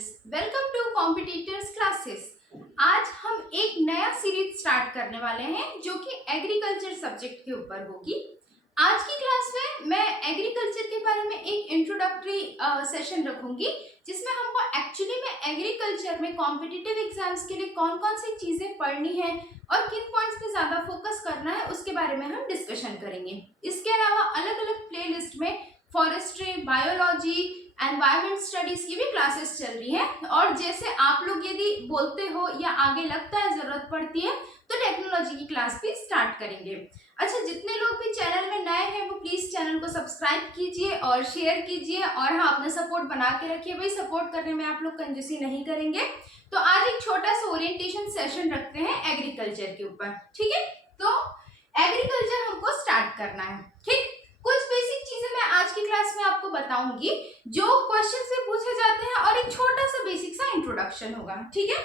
Students, welcome to competitors classes. आज हम एक नया सीरीज स्टार्ट करने वाले हैं जो कि एग्रीकल्चर सब्जेक्ट के ऊपर होगी। आज की क्लास में मैं एग्रीकल्चर के बारे में एक इंट्रोडक्टरी सेशन रखूंगी जिसमें हमको एक्चुअली में एग्रीकल्चर में कॉम्पिटिटिव एग्जाम्स के लिए कौन कौन सी चीजें पढ़नी है और किन पॉइंट्स पे ज्यादा फोकस करना है उसके बारे में हम डिस्कशन करेंगे। इसके अलावा अलग अलग प्लेलिस्ट में फॉरेस्ट्री, बायोलॉजी, एनवायरमेंट स्टडीज की भी क्लासेस चल रही हैं और जैसे आप लोग यदि बोलते हो या आगे लगता है जरूरत पड़ती है तो टेक्नोलॉजी की क्लास भी स्टार्ट करेंगे। अच्छा, जितने लोग भी चैनल में नए हैं वो प्लीज चैनल को सब्सक्राइब कीजिए और शेयर कीजिए और हाँ, अपना सपोर्ट बना के रखिए। भाई, सपोर्ट करने में आप लोग कंजूसी नहीं करेंगे। तो आज एक छोटा सा ओरिएंटेशन सेशन रखते हैं एग्रीकल्चर के ऊपर, ठीक है। तो एग्रीकल्चर हमको स्टार्ट करना है, ठीक। कुछ बेसिक चीजें मैं आज की क्लास में आपको बताऊंगी जो क्वेश्चन से पूछे जाते हैं और एक छोटा सा बेसिक सा इंट्रोडक्शन होगा, ठीक है।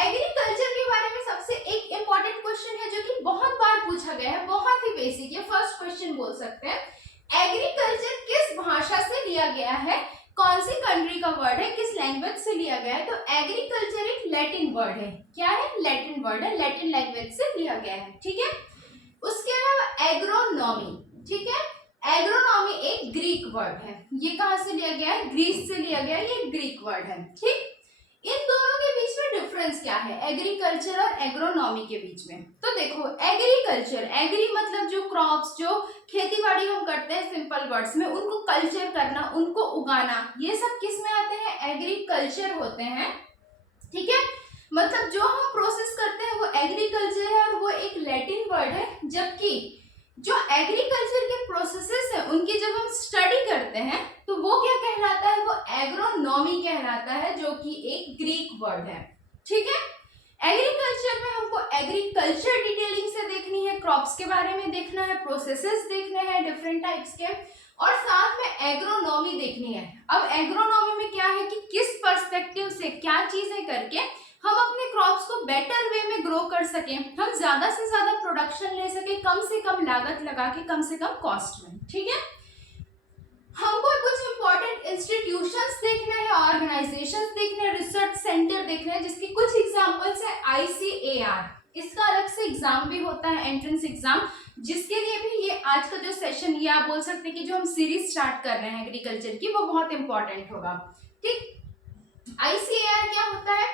एग्रीकल्चर के बारे में सबसे एक इम्पॉर्टेंट क्वेश्चन है जो कि बहुत बार पूछा गया है, बहुत ही बेसिक, ये फर्स्ट क्वेश्चन बोल सकते हैं। एग्रीकल्चर किस भाषा से लिया गया है, कौन सी कंट्री का वर्ड है, किस लैंग्वेज से लिया गया है? तो एग्रीकल्चर एक लैटिन वर्ड है। क्या है? लैटिन वर्ड है, लैटिन लैंग्वेज से लिया गया है, ठीक है। उसके अलावा एग्रोनॉमी, ठीक है। एग्रोनॉमी एक ग्रीक वर्ड है। ये कहां से लिया गया है? ग्रीस से लिया गया है, ये ग्रीक वर्ड है, ठीक। इन दोनों के बीच में डिफरेंस क्या है, एग्रीकल्चर और एग्रोनॉमी के बीच में? तो देखो, एग्रीकल्चर, एग्री मतलब जो क्रॉप्स, जो खेती बाड़ी हम करते हैं सिंपल वर्ड्स में, उनको कल्चर करना, उनको उगाना, ये सब किस में आते हैं? एग्रीकल्चर होते हैं, ठीक है। मतलब जो हम प्रोसेस करते हैं वो एग्रीकल्चर है और वो एक लैटिन वर्ड है, जबकि जो एग्रीकल्चर के प्रोसेसेस है उनकी जब हम स्टडी करते हैं तो वो क्या कहलाता है? वो एग्रोनॉमी कहलाता है, जो कि एक ग्रीक वर्ड है, ठीक है। एग्रीकल्चर में हमको एग्रीकल्चर डिटेलिंग से देखनी है, क्रॉप्स के बारे में देखना है, प्रोसेसेस देखने हैं डिफरेंट टाइप्स के, और साथ में एग्रोनॉमी देखनी है। अब एग्रोनॉमी में क्या है कि किस पर्सपेक्टिव से क्या चीजें करके हम अपने क्रॉप्स को बेटर वे में ग्रो कर सकें, हम ज्यादा से ज्यादा प्रोडक्शन ले सके, कम से कम लागत लगा के, कम से कम कॉस्ट में, ठीक है। हमको कुछ इंपॉर्टेंट इंस्टीट्यूशंस देखने हैं, ऑर्गेनाइजेशंस देखने हैं, रिसर्च सेंटर देखने हैं, जिसकी कुछ एग्जांपल्स है ICAR। इसका अलग से एग्जाम भी होता है, एंट्रेंस एग्जाम, जिसके लिए भी ये आज का जो सेशन, ये आप बोल सकते हैं कि जो हम सीरीज स्टार्ट कर रहे हैं एग्रीकल्चर की, वो बहुत इंपॉर्टेंट होगा, ठीक। ICAR क्या होता है?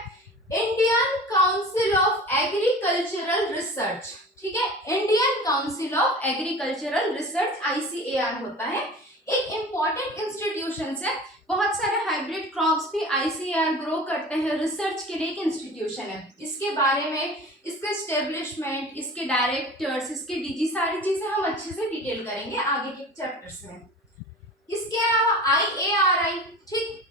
Indian council of agricultural research, ठीक है। Indian council of agricultural research ICAR होता है, एक इंपॉर्टेंट इंस्टीट्यूशन है। बहुत सारे हाइब्रिड क्रॉप्स भी ICAR ग्रो करते हैं, रिसर्च के लिए एक इंस्टीट्यूशन है। इसके बारे में, इसके स्टेब्लिशमेंट, इसके डायरेक्टर्स, इसके DG, सारी चीजें हम अच्छे से डिटेल करेंगे आगे के चैप्टर्स में। इसके अलावा IARI, ठीक,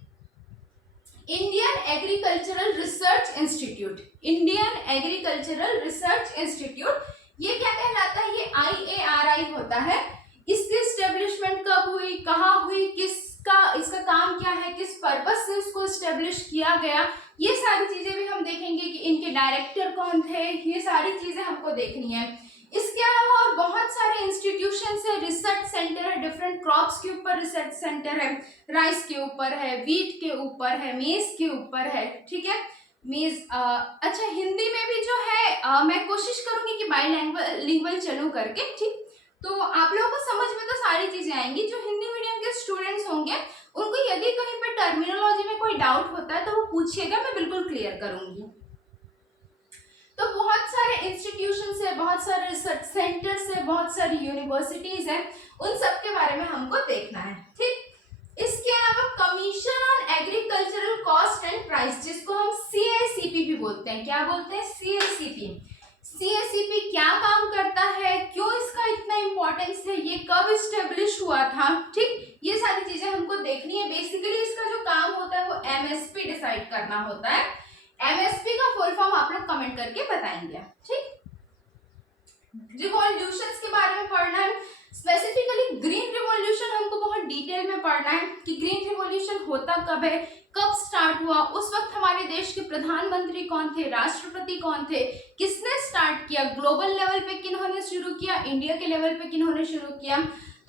Indian agricultural research institute, Indian agricultural research institute, ये क्या कहलाता है? ये IARI होता है। इसकी एस्टेब्लिशमेंट कब हुई, कहाँ हुई, किसका, इसका काम क्या है, किस पर्पस से इसको एस्टेब्लिश किया गया, ये सारी चीजें भी हम देखेंगे कि इनके डायरेक्टर कौन थे, ये सारी चीजें हमको देखनी है। इसके अलावा और बहुत सारे इंस्टीट्यूशंस है, रिसर्च सेंटर है, डिफरेंट क्रॉप्स के ऊपर रिसर्च सेंटर है, राइस के ऊपर है, वीट के ऊपर है, मेज के ऊपर है, ठीक है। मेज, अच्छा, हिंदी में भी जो है मैं कोशिश करूंगी कि बाइलिंगुअल चलूं करके, ठीक। तो आप लोगों को समझ में तो सारी चीजें आएंगी। जो हिंदी मीडियम के स्टूडेंट्स होंगे उनको यदि कहीं पे टर्मिनोलॉजी में कोई डाउट होता है तो वो पूछिएगा, मैं बिल्कुल क्लियर करूंगी। तो बहुत सारे इंस्टीट्यूशंस है, बहुत सारे रिसर्च सेंटर्स है, बहुत सारी यूनिवर्सिटीज है, उन सब के बारे में हमको देखना है, ठीक। इसके अलावा commission on agricultural cost and price, जिसको हम CACP भी बोलते हैं। क्या बोलते हैं? CACP। CACP क्या काम करता है, क्यों इसका इतना इम्पोर्टेंस है, ये कब स्टेब्लिश हुआ था, ठीक, ये सारी चीजें हमको देखनी है। बेसिकली इसका जो काम होता है वो MSP डिसाइड करना होता है। MSP का फुल फॉर्म आप लोग कमेंट करके बताएंगे, ठीक। रिवॉल्यूशंस के बारे में पढ़ना है, स्पेसिफिकली ग्रीन रिवॉल्यूशन हमको बहुत डिटेल में पढ़ना है कि ग्रीन रिवॉल्यूशन होता कब है, कब स्टार्ट हुआ, उस वक्त हमारे देश के प्रधानमंत्री कौन थे, राष्ट्रपति कौन थे, किसने स्टार्ट किया, ग्लोबल लेवल पे किन्होंने शुरू किया, इंडिया के लेवल पे किन्होंने शुरू किया।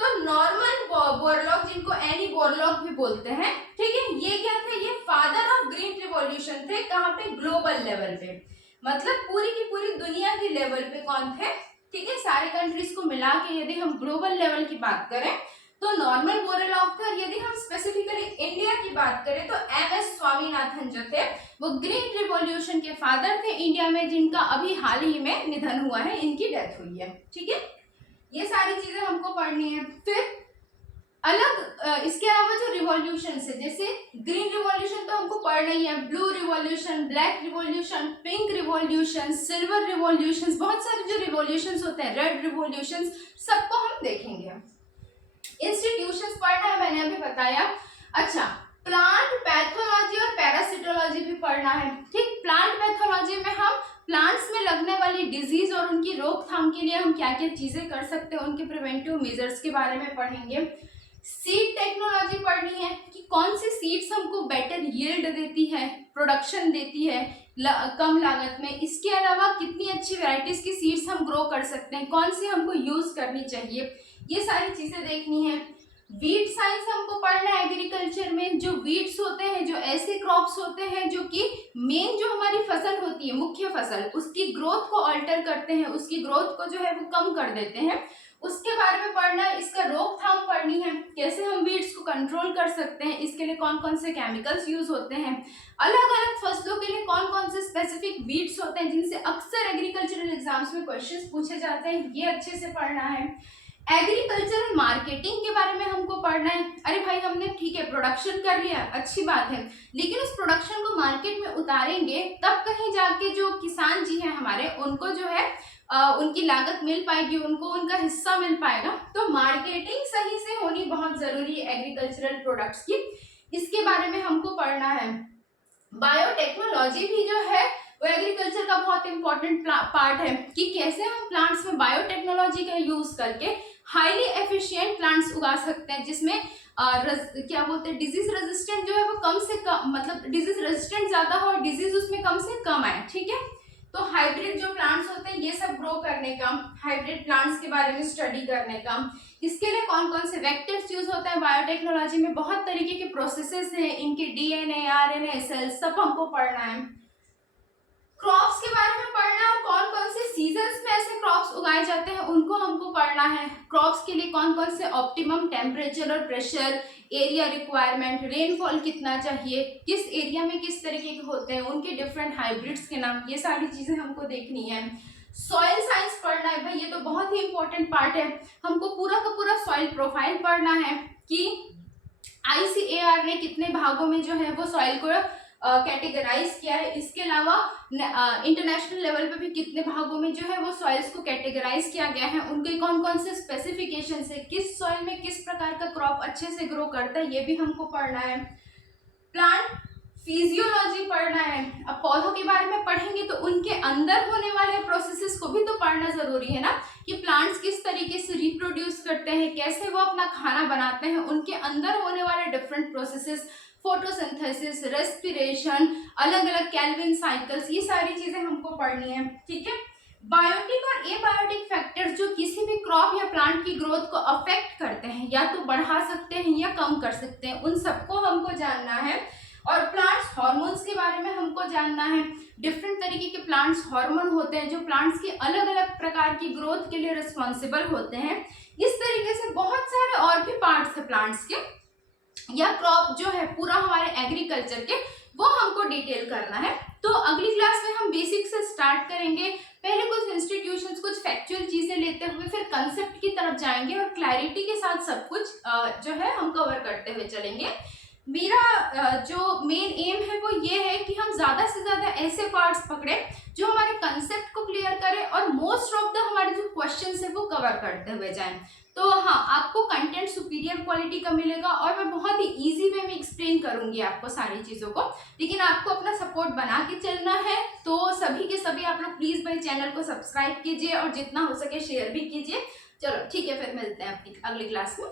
तो नॉर्मन बोरलॉग, जिनको एनी बोरलॉग भी बोलते हैं, ठीक है, ये क्या थे, ये फादर ऑफ ग्रीन रिवॉल्यूशन थे। कहाँ पे, ग्लोबल लेवल पे, मतलब पूरी की पूरी दुनिया के लेवल पे कौन थे, ठीक है, सारे कंट्रीज को मिला के यदि हम ग्लोबल लेवल की बात करें तो नॉर्मन बोरलॉग थे। और यदि हम स्पेसिफिकली इंडिया की बात करें तो एमएस स्वामीनाथन जो थे वो ग्रीन रिवॉल्यूशन के फादर थे इंडिया में, जिनका अभी हाल ही में निधन हुआ है, इनकी डेथ हुई है, ठीक है। ये सारी चीजें हमको पढ़नी है। फिर अलग इसके अलावा जो रिवॉल्यूशन है, जैसे ग्रीन रिवॉल्यूशन तो हमको पढ़ना ही है, blue revolution, black revolution, pink revolution, silver revolution, बहुत सारे जो रिवॉल्यूशन होते हैं, रेड रिवॉल्यूशन, सबको हम देखेंगे। इंस्टीट्यूशंस पढ़ना है, मैंने अभी बताया। अच्छा, प्लांट पैथोलॉजी और पैरासिटोलॉजी भी पढ़ना है, ठीक। प्लांट पैथोलॉजी में हम प्लांट्स में लगने वाली डिजीज और उनकी रोकथाम के लिए हम क्या क्या चीजें कर सकते हैं, उनके प्रिवेंटिव मेजर्स के बारे में पढ़ेंगे। सीड टेक्नोलॉजी पढ़नी है कि कौन सी सीड्स हमको बेटर यील्ड देती है, प्रोडक्शन देती है कम लागत में। इसके अलावा कितनी अच्छी वैरायटीज की सीड्स हम ग्रो कर सकते हैं, कौन सी हमको यूज करनी चाहिए, ये सारी चीजें देखनी है। वीट साइंस हमको पढ़ना है एग्रीकल्चर में। जो वीट्स होते हैं, जो ऐसे क्रॉप्स होते हैं जो कि मेन जो हमारी फसल होती है, मुख्य फसल, उसकी ग्रोथ को अल्टर करते हैं, उसकी ग्रोथ को जो है वो कम कर देते हैं, उसके बारे में पढ़ना है। इसका रोकथाम पढ़नी है, कैसे हम वीड्स को कंट्रोल कर सकते हैं, इसके लिए कौन कौन से केमिकल्स यूज होते हैं, अलग अलग फसलों के लिए कौन कौन से स्पेसिफिक वीड्स होते हैं जिनसे अक्सर एग्रीकल्चरल एग्जाम्स में क्वेश्चंस पूछे जाते हैं, ये अच्छे से पढ़ना है। एग्रीकल्चरल मार्केटिंग के बारे में हमको पढ़ना है। अरे भाई, हमने ठीक है प्रोडक्शन कर लिया, अच्छी बात है, लेकिन उस प्रोडक्शन को मार्केट में उतारेंगे तब कहीं जाके जो किसान जी हैं हमारे, उनको जो है उनकी लागत मिल पाएगी, उनको उनका हिस्सा मिल पाएगा। तो मार्केटिंग सही से होनी बहुत जरूरी है एग्रीकल्चरल प्रोडक्ट्स की, इसके बारे में हमको पढ़ना है। बायोटेक्नोलॉजी भी जो है वो एग्रीकल्चर का बहुत इंपॉर्टेंट पार्ट है कि कैसे हम प्लांट्स में बायोटेक्नोलॉजी का यूज करके हाईली एफिशिएंट प्लांट्स उगा सकते हैं, जिसमें क्या बोलते हैं, डिजीज रेजिस्टेंट जो है वो कम से कम, मतलब डिजीज रेजिस्टेंट ज्यादा हो और डिजीज उसमें कम से कम आए, ठीक है। तो हाइब्रिड जो प्लांट्स होते हैं ये सब ग्रो करने का, हाइब्रिड प्लांट्स के बारे में स्टडी करने का। इसके लिए कौन कौन से वेक्टर्स यूज होते हैं बायोटेक्नोलॉजी में, बहुत तरीके के प्रोसेसेस हैं, इनके डीएनए, आरएनए, सेल्स, सब हमको पढ़ना है। क्रॉप्स के बारे में पढ़ना है और कौन कौन से सीजन्स में ऐसे क्रॉप्स उगाए जाते हैं उनको हमको पढ़ना है। क्रॉप्स के लिए कौन कौन से ऑप्टिमम टेम्परेचर और प्रेशर, एरिया रिक्वायरमेंट, रेनफॉल कितना चाहिए, किस एरिया में किस तरीके के होते हैं, उनके डिफरेंट हाइब्रिड्स के नाम, ये सारी चीजें हमको देखनी है। सॉइल साइंस पढ़ना है भाई, ये तो बहुत ही इंपॉर्टेंट पार्ट है, हमको पूरा का पूरा सॉइल प्रोफाइल पढ़ना है कि ICAR ने कितने भागों में जो है वो सॉइल को कैटेगराइज किया है। इसके अलावा इंटरनेशनल लेवल पे भी कितने भागों में जो है वो सॉइल्स को कैटेगराइज किया गया है, उनके कौन कौन से स्पेसिफिकेशंस है, किस सॉइल में किस प्रकार का क्रॉप अच्छे से ग्रो करता है, ये भी हमको पढ़ना है। प्लांट फिजियोलॉजी पढ़ना है। अब पौधों के बारे में पढ़ेंगे तो उनके अंदर होने वाले प्रोसेसेस को भी तो पढ़ना जरूरी है ना, कि प्लांट्स किस तरीके से रिप्रोड्यूस करते हैं, कैसे वो अपना खाना बनाते हैं, उनके अंदर होने वाले डिफरेंट प्रोसेसेस, फोटोसिंथेसिस, रेस्पिरेशन, अलग अलग कैल्विन साइकिल्स, ये सारी चीजें हमको पढ़नी है, ठीक है। बायोटिक और एबायोटिक फैक्टर्स जो किसी भी क्रॉप या प्लांट की ग्रोथ को अफेक्ट करते हैं, या तो बढ़ा सकते हैं या कम कर सकते हैं, उन सबको हमको जानना है। और प्लांट्स हार्मोन्स के बारे में हमको जानना है। डिफरेंट तरीके के प्लांट्स हार्मोन होते हैं जो प्लांट्स की अलग अलग प्रकार की ग्रोथ के लिए रिस्पॉन्सिबल होते हैं। इस तरीके से बहुत सारे और भी पार्ट्स है प्लांट्स के या क्रॉप जो है पूरा हमारे एग्रीकल्चर के, वो हमको डिटेल करना है। तो अगली क्लास में हम बेसिक से स्टार्ट करेंगे, पहले कुछ इंस्टीट्यूशंस, कुछ फैक्चुअल चीजें लेते हुए फिर कंसेप्ट की तरफ जाएंगे और क्लैरिटी के साथ सब कुछ जो है हम कवर करते हुए चलेंगे। मेरा जो मेन एम है वो ये है कि हम ज़्यादा से ज़्यादा ऐसे पार्ट्स पकड़े जो हमारे कंसेप्ट को क्लियर करें और मोस्ट ऑफ द हमारे जो क्वेश्चंस है वो कवर करते हुए जाएं। तो हाँ, आपको कंटेंट सुपीरियर क्वालिटी का मिलेगा और मैं बहुत ही इजी वे में एक्सप्लेन करूंगी आपको सारी चीज़ों को, लेकिन आपको अपना सपोर्ट बना के चलना है। तो सभी के सभी आप लोग प्लीज़ मेरे चैनल को सब्सक्राइब कीजिए और जितना हो सके शेयर भी कीजिए। चलो ठीक है, फिर मिलते हैं अपनी अगली क्लास में।